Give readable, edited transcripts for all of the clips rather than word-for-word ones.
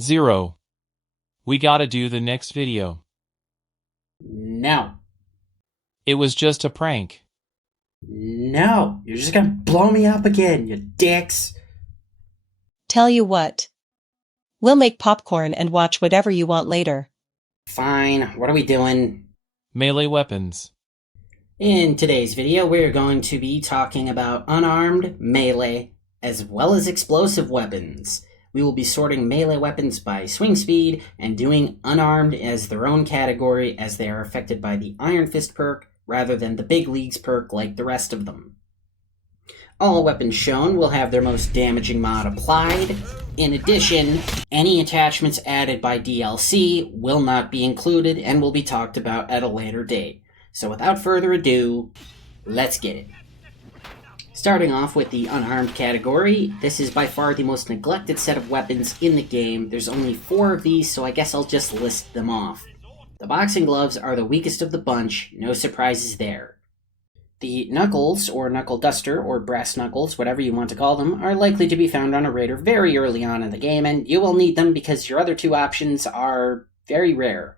Zero. We gotta do the next video. No. It was just a prank. No. You're just gonna blow me up again, you dicks. Tell you what. We'll make popcorn and watch whatever you want later. Fine. What are we doing? Melee weapons. In today's video, we're going to be talking about unarmed, melee, as well as explosive weapons. We will be sorting melee weapons by swing speed and doing unarmed as their own category as they are affected by the Iron Fist perk rather than the Big Leagues perk like the rest of them. All weapons shown will have their most damaging mod applied. In addition, any attachments added by DLC will not be included and will be talked about at a later date. So without further ado, let's get it. Starting off with the unarmed category, this is by far the most neglected set of weapons in the game. There's only 4 of these, so I guess I'll just list them off. The boxing gloves are the weakest of the bunch, no surprises there. The knuckles, or knuckle duster, or brass knuckles, whatever you want to call them, are likely to be found on a raider very early on in the game, and you will need them because your other 2 options are very rare.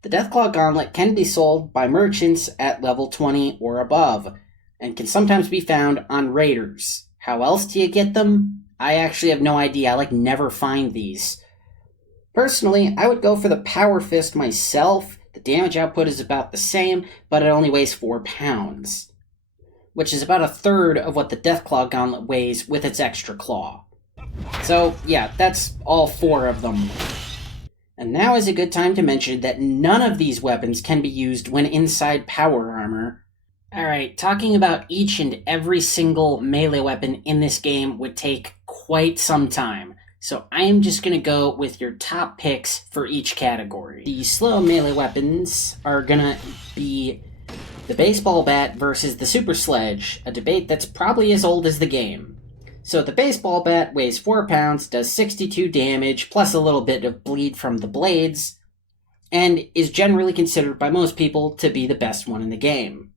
The Deathclaw Gauntlet can be sold by merchants at level 20 or above, and can sometimes be found on raiders. How else do you get them? I actually have no idea, I never find these. Personally, I would go for the Power Fist myself. The damage output is about the same, but it only weighs 4 pounds, which is about a third of what the Deathclaw Gauntlet weighs with its extra claw. So yeah, that's all 4 of them. And now is a good time to mention that none of these weapons can be used when inside power armor. Alright, talking about each and every single melee weapon in this game would take quite some time. So I am just going to go with your top picks for each category. The slow melee weapons are going to be the baseball bat versus the super sledge, a debate that's probably as old as the game. So the baseball bat weighs 4 pounds, does 62 damage, plus a little bit of bleed from the blades, and is generally considered by most people to be the best one in the game.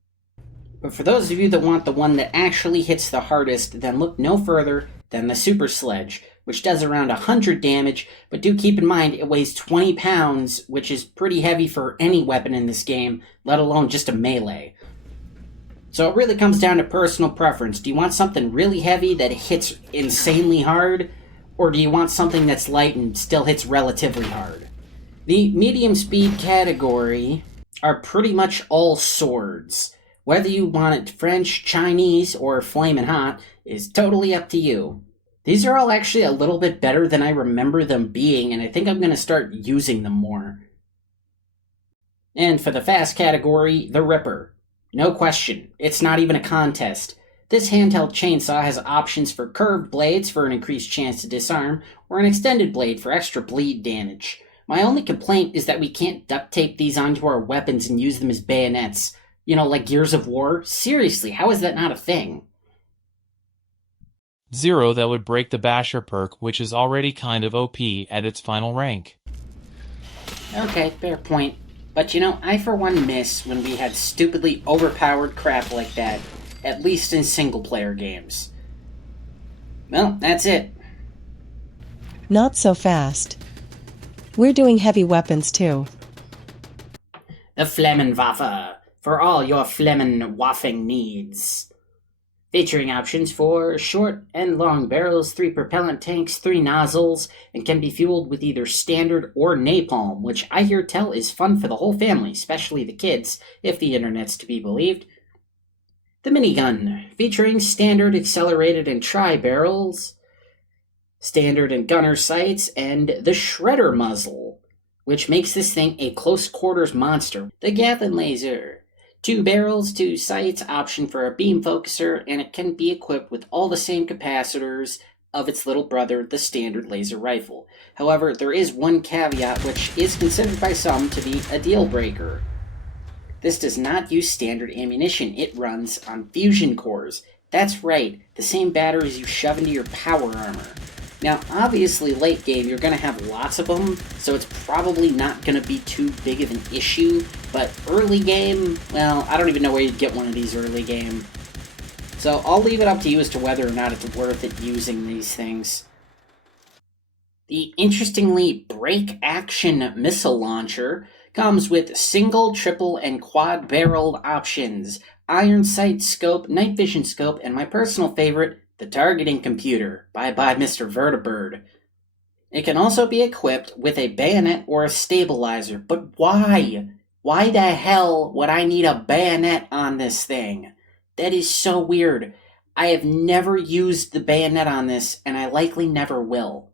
But for those of you that want the one that actually hits the hardest, then look no further than the super sledge, which does around 100 damage, but do keep in mind it weighs 20 pounds, which is pretty heavy for any weapon in this game, let alone just a melee. So it really comes down to personal preference. Do you want something really heavy that hits insanely hard, or do you want something that's light and still hits relatively hard? The medium speed category are pretty much all swords. Whether you want it French, Chinese, or flamin' hot is totally up to you. These are all actually a little bit better than I remember them being, and I think I'm going to start using them more. And for the fast category, the Ripper. No question, it's not even a contest. This handheld chainsaw has options for curved blades for an increased chance to disarm, or an extended blade for extra bleed damage. My only complaint is that we can't duct tape these onto our weapons and use them as bayonets. You know, like Gears of War? Seriously, how is that not a thing? Zero, that would break the Basher perk, which is already kind of OP at its final rank. Okay, fair point. But you know, I for one miss when we had stupidly overpowered crap like that, at least in single-player games. Well, that's it. Not so fast. We're doing heavy weapons too. The Flammenwaffe, for all your Flemmen waffing needs. Featuring options for short and long barrels, 3 propellant tanks, 3 nozzles, and can be fueled with either standard or napalm, which I hear tell is fun for the whole family, especially the kids, if the internet's to be believed. The minigun, featuring standard, accelerated, and tri-barrels, standard and gunner sights, and the shredder muzzle, which makes this thing a close-quarters monster. The Gatling laser. 2 barrels, 2 sights, option for a beam focuser, and it can be equipped with all the same capacitors of its little brother, the standard laser rifle. However, there is one caveat which is considered by some to be a deal breaker. This does not use standard ammunition, it runs on fusion cores. That's right, the same batteries you shove into your power armor. Now, obviously, late game, you're going to have lots of them, so it's probably not going to be too big of an issue, but early game, well, I don't even know where you'd get one of these early game. So I'll leave it up to you as to whether or not it's worth it using these things. The interestingly break-action missile launcher comes with single, triple, and quad-barreled options, iron sight scope, night vision scope, and my personal favorite, the targeting computer. Bye-bye, Mr. Vertibird. It can also be equipped with a bayonet or a stabilizer, but why? Why the hell would I need a bayonet on this thing? That is so weird. I have never used the bayonet on this, and I likely never will.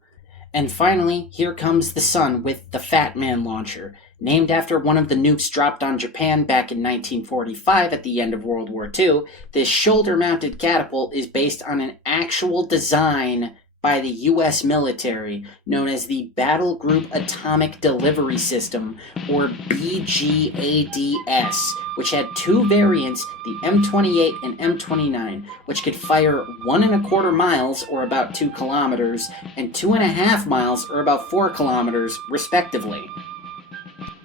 And finally, here comes the Sun with the Fat Man launcher. Named after one of the nukes dropped on Japan back in 1945 at the end of World War II, this shoulder-mounted catapult is based on an actual design by the US military known as the Battle Group Atomic Delivery System, or BGADS, which had two variants, the M28 and M29, which could fire 1.25 miles, or about 2 kilometers, and 2.5 miles, or about 4 kilometers, respectively.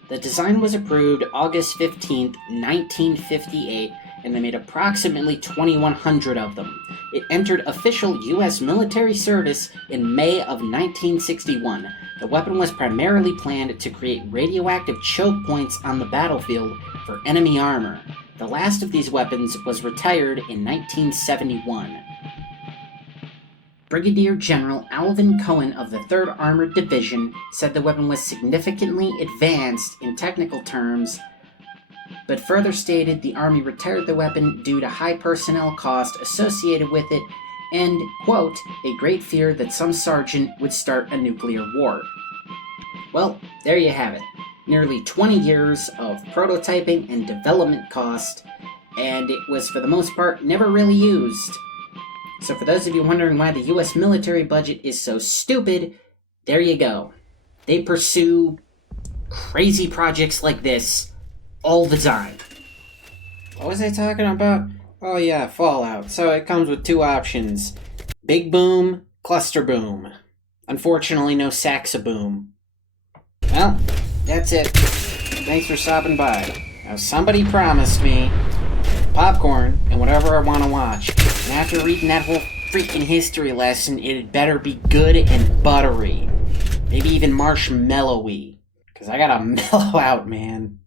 The design was approved August 15, 1958, and they made approximately 2,100 of them. It entered official U.S. military service in May of 1961. The weapon was primarily planned to create radioactive choke points on the battlefield for enemy armor. The last of these weapons was retired in 1971. Brigadier General Alvin Cohen of the 3rd Armored Division said the weapon was significantly advanced in technical terms, but further stated the Army retired the weapon due to high personnel cost associated with it and, quote, a great fear that some sergeant would start a nuclear war. Well, there you have it. Nearly 20 years of prototyping and development cost, and it was for the most part never really used. So for those of you wondering why the US military budget is so stupid, there you go. They pursue crazy projects like this all the time. What was I talking about? Oh yeah, Fallout. So it comes with 2 options. Big boom, cluster boom. Unfortunately, no Saxaboom. Well, that's it. Thanks for stopping by. Now somebody promised me popcorn and whatever I want to watch. And after reading that whole freaking history lesson, it'd better be good and buttery. Maybe even marshmallowy. Because I gotta mellow out, man.